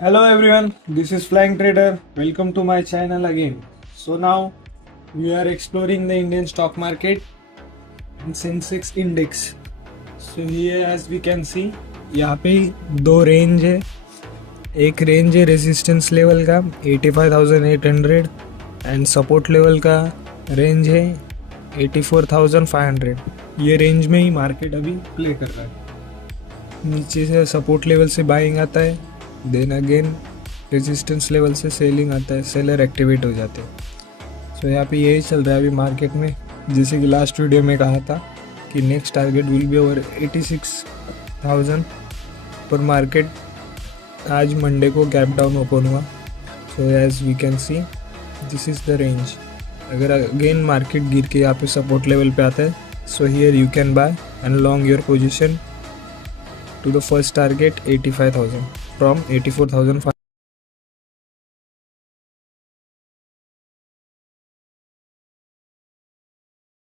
Hello everyone, this is Flying Trader. Welcome to my channel again. So now we are exploring the Indian stock market and Sensex index. So here as we can see, यहाँ पे दो range है. एक range है resistance level का 85,800 and support level का range है 84,500. ये रेंज में ही मार्केट अभी प्ले कर रहा है. नीचे से सपोर्ट लेवल से बाइंग आता है, देन अगेन रेजिस्टेंस लेवल से सेलिंग आता है, सेलर एक्टिवेट हो जाते हैं. सो यहाँ पे यही चल रहा है अभी मार्केट में. जैसे कि लास्ट वीडियो में कहा था कि next target will be over 86,000 पर मार्केट आज मंडे को गैप डाउन ओपन हुआ. So as we can see this is the range. अगर अगेन मार्केट गिर के यहाँ पे सपोर्ट लेवल पे आता है, so here you can buy and long your position to the first target 85,000 from 84,000.